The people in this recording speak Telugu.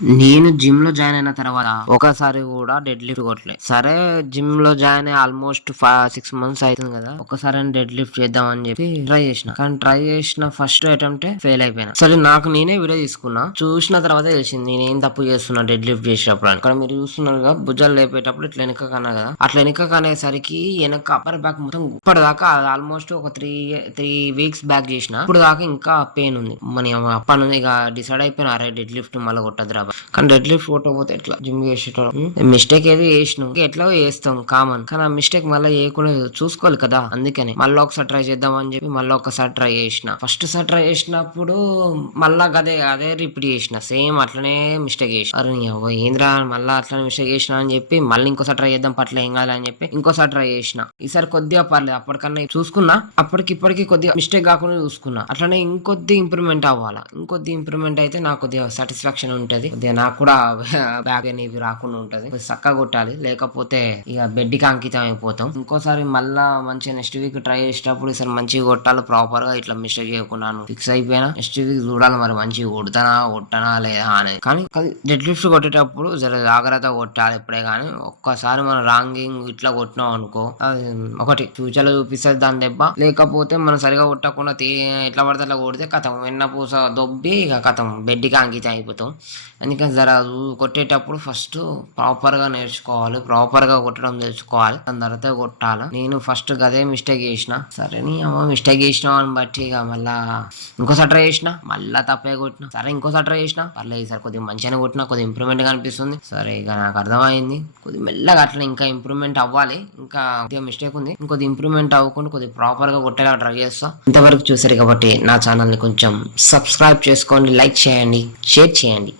నేను జిమ్ లో జాయిన్ అయిన తర్వాత ఒకసారి కూడా డెడ్ లిఫ్ట్ కొట్టలేదు. సరే జిమ్ లో జాయిన్ అయ్యి ఆల్మోస్ట్ 6 months అవుతుంది కదా, ఒకసారి డెడ్ లిఫ్ట్ చేద్దాం అని చెప్పి ట్రై చేసిన. కానీ ట్రై చేసిన ఫస్ట్ అటెంప్ట్ ఫెయిల్ అయిపోయినా. సరే నాకు నేనే వీడియో తీసుకున్నా, చూసిన తర్వాత తెలిసింది నేనేం తప్పు చేస్తున్నా డెడ్ లిఫ్ట్ చేసేటప్పుడు అని. ఇక్కడ మీరు చూస్తున్నారు భుజాలు లేపేటప్పుడు ఇట్లా వెనక కన్నా కదా, అట్లా వెనక కనేసరికి వెనక అప్పర్ బ్యాక్ మొత్తం ఇప్పటిదాకా ఆల్మోస్ట్ ఒక 3 weeks బ్యాక్ చేసిన, ఇప్పుడు దాకా ఇంకా పెయిన్ ఉంది. మన అప్పటి నుండి ఇక డిసైడ్ అయిపోయినా, అరే డెడ్ లిఫ్ట్ మళ్ళీ కొట్టద్దురా. కానీ డెడ్ లిఫ్ట్ కొట్టకపోతే ఎట్లా, జిమ్ చేసేటప్పుడు మిస్టేక్ ఏదో చేసినాం, ఎట్లా చేస్తాం కామన్. కానీ ఆ మిస్టేక్ మళ్ళీ చేయకుండా చూసుకోవాలి కదా, అందుకని మళ్ళీ ఒకసారి ట్రై చేద్దాం అని చెప్పి మళ్ళీ ఒకసారి ట్రై చేసిన. ఫస్ట్ సారి ట్రై చేసినప్పుడు మళ్ళా అదే రిపీట్ చేసిన, సేమ్ అట్లనే మిస్టేక్ చేసిన. అరే ఏంద్రా మళ్ళీ అట్లనే మిస్టేక్ చేసిన అని చెప్పి మళ్ళీ ఇంకోసారి ట్రై చేద్దాం, పట్ల ఏం కాదు అని చెప్పి ఇంకోసారి ట్రై చేసిన. ఈసారి కొద్దిగా పర్లేదు, అప్పటికన్నా చూసుకున్నా, ఇప్పటికి కొద్దిగా మిస్టేక్ కాకుండా చూసుకున్నా. అట్లనే ఇంకొద్ది ఇంప్రూవ్మెంట్ అవ్వాలా, ఇంకొద్ది ఇంప్రూవ్మెంట్ అయితే నాకు కొద్దిగా సాటిస్ఫాక్షన్ ఉంటది, కొద్దిగా నాకు కూడా బ్యాక్ అనేవి రాకుండా ఉంటది. చక్కగా కొట్టాలి, లేకపోతే ఇక బెడ్కి అంకితం అయిపోతాం. ఇంకోసారి మళ్ళా మంచిగా నెక్స్ట్ వీక్ ట్రై చేసేటప్పుడు ఈసారి మంచిగా కొట్టాలి, ప్రాపర్ గా ఇట్లా మిస్టేక్ చేయకున్నాను ఫిక్స్ అయిపోయినా. నెక్స్ట్ వీక్ చూడాలి మరి మంచిగా కొట్టనా లేదా అనేది. కానీ డెడ్ లిఫ్ట్ కొట్టేటప్పుడు జర జాగ్రత్తగా కొట్టాలి ఎప్పుడే. కానీ ఒక్కసారి మనం రాంగింగ్ ఇట్లా కొట్టినాం అనుకో, ఒకటి ఫ్యూచర్ లో చూపిస్తుంది దాని దెబ్బ. లేకపోతే మనం సరిగా కొట్టకుండా ఎట్లా పడితే అట్లా కొడితే కథం వెన్న పూస దొబ్బి ఇక కథం బెడ్కి అంకితం అయిపోతాం. అందుకని జర కొట్టేటప్పుడు ఫస్ట్ ప్రాపర్ గా నేర్చుకోవాలి, ప్రాపర్ గా కొట్టడం నేర్చుకోవాలి, దాని తర్వాత కొట్టాలి. నేను ఫస్ట్ గదే మిస్టేక్ చేసిన. సరే నీ అమ్మ మిస్టేక్ చేసిన అని బట్టి ఇక మళ్ళా ఇంకోసారి ట్రై చేసిన, మళ్ళా తప్పే కొట్టిన. సరే ఇంకోసారి ట్రై చేసిన, పర్లేదు ఈసారి కొద్దిగా మంచిగానే కొట్టినా, కొద్దిగా ఇంప్రూవ్మెంట్ గా అనిపిస్తుంది. సరే ఇక నాకు అర్థమైంది, కొద్దిగా మెల్లగా అట్లా ఇంకా ఇంప్రూవ్మెంట్ అవ్వాలి, ఇంకా కొద్దిగా మిస్టేక్ ఉంది, ఇంకొద్ది ఇంప్రూవ్మెంట్ అవ్వకుండా కొద్దిగా ప్రాపర్ గా కొట్టేలా ట్రై చేస్తా. ఇంతవరకు చూసారు కాబట్టి నా ఛానల్ ని కొంచెం సబ్స్క్రైబ్ చేసుకోండి, లైక్ చేయండి, షేర్ చేయండి.